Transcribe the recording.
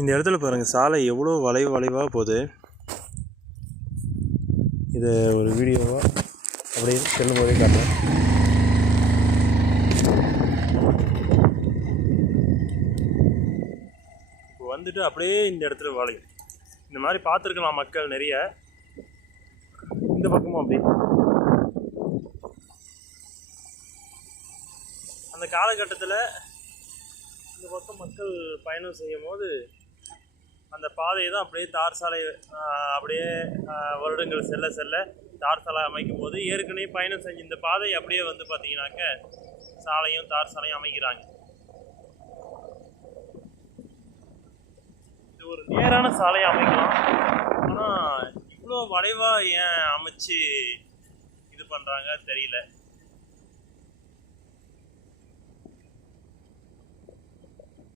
இந்த இடத்துல பாருங்கள், சாலை எவ்வளோ வளைவாக போகுது. இதை ஒரு வீடியோவாக அப்படியே செல்லும் போதே காட்டுறேன். இப்போ வந்துட்டு அப்படியே இந்த இடத்துல வளையும். இந்த மாதிரி பார்த்துருக்கலாம் மக்கள் நிறைய. இந்த பக்கமும் அப்படி அந்த காலகட்டத்தில் இந்த பக்கம் மக்கள் பயணம் செய்யும் போது அந்த பாதையை தான் அப்படியே தார் சாலை, அப்படியே வருடங்கள் செல்ல செல்ல தார் சாலை அமைக்கும் போது ஏற்கனவே பயணம் செஞ்ச இந்த பாதை அப்படியே வந்து பார்த்திங்கனாக்க சாலையும் தார் சாலையும் அமைக்கிறாங்க. இது ஒரு நேரான சாலையை அமைக்கலாம், ஆனால் இவ்வளோ வளைவாக ஏன் அமைச்சு இது பண்ணுறாங்க தெரியல.